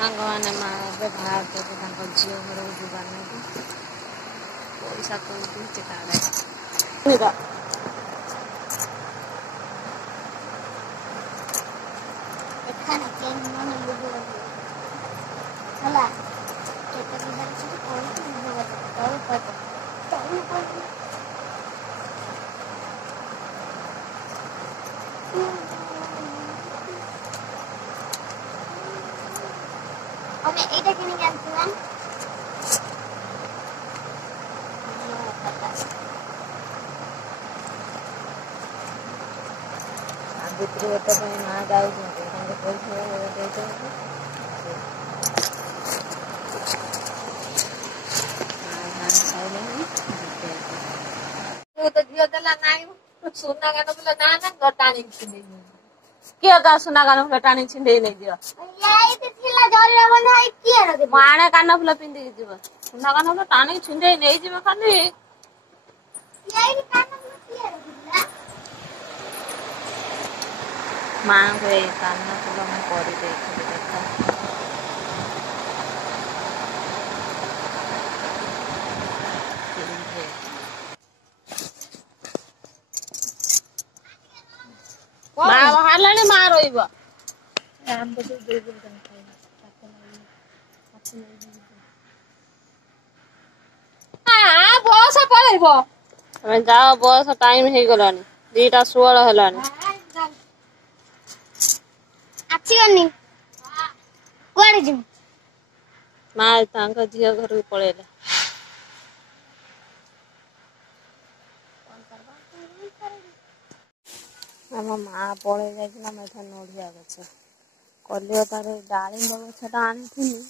ସାଙ୍ଗମାନେ ମା ଏବେ ବାହାରୁଛନ୍ତି ତାଙ୍କ ଝିଅ ଘରକୁ ଯିବା ନାଗି ପଇସା କୋଉଠି କାଳେ এইটা কিনে জানছিলাম ଭିତରୁ ଗୋଟେ ପାଇଁ ମା ଯାଉଛନ୍ତି ତାଙ୍କ ପଇସା ଦେଇଛନ୍ତି ଝିଅ ଦେଲା ନାଇଁ ସୁନା କାନ ବୋଲେ ନା ନା ଟାଣି ଛିଣ୍ଡେଇ କିଏ ତା ସୁନା କାନ ଫୁଲ ଟାଣି ଛିଣ୍ଡେଇ ନେଇଯିବ ମାଣେ କାନ ଫୁଲ ପିନ୍ଧିକି ଯିବ ସୁନା କାନ ଫୁଲ ଟାଣି ଛିଣ୍ଡେଇ ନେଇଯିବ ଖାଲି ମାଙ୍କୁ ଏଇ କାନ ଫୁଲ ମୁଁ କରିଦେଇଥିଲି ଦେଖ ମା ବାହାରିଲାଣି ମା ରହିବ ବସ ପଳେଇବ ତମେ ଯାଅ ବସ ଟାଇମ ହେଇଗଲାଣି 2:16 ହେଲାଣି କୁଆଡେ ଯିବୁ ମା ତାଙ୍କ ଝିଅ ଘରକୁ ପଳେଇଲା ଆମ ମା ପଳେଇ ଯାଇଥିଲା ମୁଁ ଏଠି ନଡ଼ିଆ ଗଛ କଲିଅତାରେ ଡାଳିମ୍ବ ଗଛଟା ଆଣିଥିଲି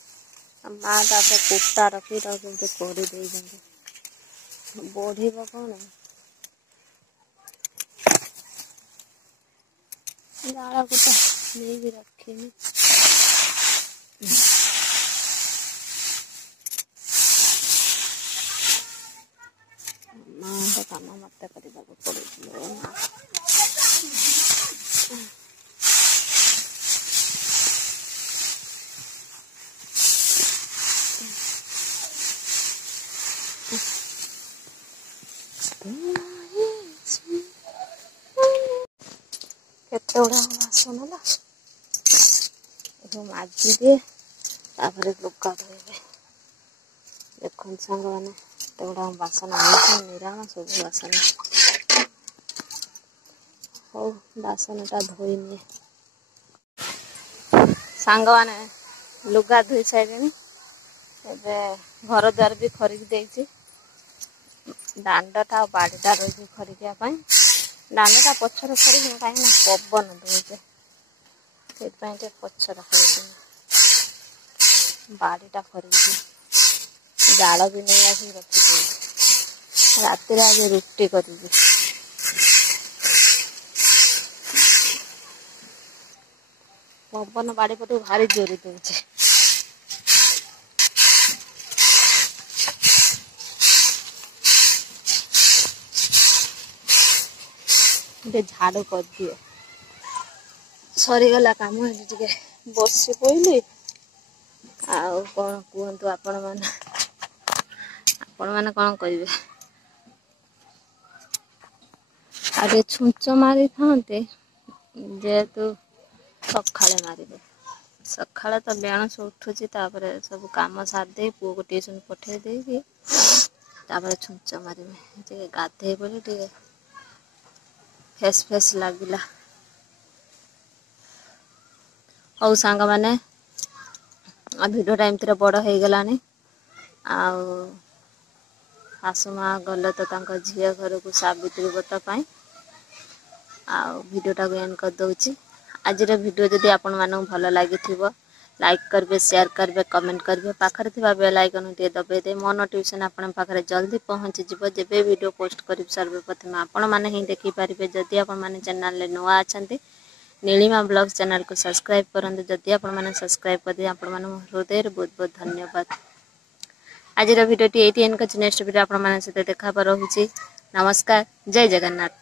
ମା ତାପରେ କୁଟା ରଖି ତାକୁ କେମିତି କରିଦେଇଛନ୍ତି ବଢିବ କଣ ଡାଳ କୁଟା ନେଇକି ରଖିନି ମାଙ୍କ କାମ ମତେ କରିବାକୁ ପଡୁଛି କେତେ ଗୁଡା ବାସନ ହେଲା ଏବେ ମାଜି ଦିଏ ତାପରେ ଲୁଗା ଧୋଇବେ ଦେଖନ୍ତୁ ସାଙ୍ଗମାନେ କେତେ ଗୁଡା ବାସନ ଆଣିଛି ନିରାମ ସବୁ ବାସନ ହଉ ବାସନଟା ଧୋଇନିଏ ସାଙ୍ଗମାନେ ଲୁଗା ଧୋଇ ସାରିଲେଣି ଏବେ ଘର ଦ୍ୱାର ବି ଖରିକି ଦେଇଛି ଦାଣ୍ଡଟା ଆଉ ବାଡ଼ିଟା ରହିଛି ଖରିକିବା ପାଇଁ ଦାଣ୍ଡଟା ପଛରେ ଖରିକିନି କାହିଁକିନା ପବନ ଦଉଛି ସେଥିପାଇଁ ଟିକେ ପଛରେ ଖରିକିନି ବାଡ଼ିଟା ଖରିକି ଜାଳ ବି ନେଇ ଆସିକି ରଖିଦେଇଛି ରାତିରେ ଆଜି ରୁଟି କରିବି ପବନ ବାଡ଼ି ପଟକୁ ଭାରି ଜୋରେ ଦଉଛି ଟିକେ ଝାଡୁ କରିଦିଏ ସରିଗଲା କାମ ଏବେ ଟିକେ ବସି ପଇଲି ଆଉ କଣ କୁହନ୍ତୁ ଆପଣମାନେ କଣ କହିବେ ଆଉ ଟିକେ ଛୁଞ୍ଚ ମାରିଥାନ୍ତେ ଯେହେତୁ ସକାଳେ ମାରିବେ ସକାଳେ ତ ବେଣୁସ ଉଠୁଛି ତାପରେ ସବୁ କାମ ସାରି ଦେଇ ପୁଅକୁ ଟିଉସନ ପଠେଇ ଦେଇକି ତାପରେ ଛୁଞ୍ଚ ମାରିବେ ଟିକେ ଗାଧେଇ ପଡି ଟିକେ ଫ୍ରେଶ ଲାଗିଲା ହଉ ସାଙ୍ଗମାନେ ଭିଡ଼ିଓଟା ଏମିତିରେ ବଡ଼ ହେଇଗଲାଣି ଆଉ ଶାଶୁ ମା ଗଲେ ତ ତାଙ୍କ ଝିଅ ଘରକୁ ସାବିତ୍ରୀ ବ୍ରତ ପାଇଁ ଆଉ ଭିଡ଼ିଓଟାକୁ ଏଣ୍ଡ କରିଦେଉଛି ଆଜିର ଭିଡ଼ିଓ ଯଦି ଆପଣମାନଙ୍କୁ ଭଲ ଲାଗିଥିବ ଲାଇକ୍ କରିବେ ସେୟାର କରିବେ କମେଣ୍ଟ କରିବେ ପାଖରେ ଥିବା ବେଲ୍ ଆଇକନ୍ ଟିକେ ଦବାଇ ଦେବେ ମୋ ନୋଟିଫିକେସନ୍ ଆପଣଙ୍କ ପାଖରେ ଜଲ୍ଦି ପହଞ୍ଚିଯିବ ଯେବେ ଭିଡ଼ିଓ ପୋଷ୍ଟ କରିବି ସର୍ବପ୍ରଥମେ ଆପଣମାନେ ହିଁ ଦେଖିପାରିବେ ଯଦି ଆପଣମାନେ ଚ୍ୟାନେଲରେ ନୂଆ ଅଛନ୍ତି नीलिमा ब्लॉग्स चैनल को सब्सक्राइब करंतु जदि आपने सब्सक्राइब कर दिए आपण हृदय बहुत बहुत धन्यवाद आज वीडियो ये नेक्स्ट वीडियो आपण सहित देखा रहुची नमस्कार जय जगन्नाथ।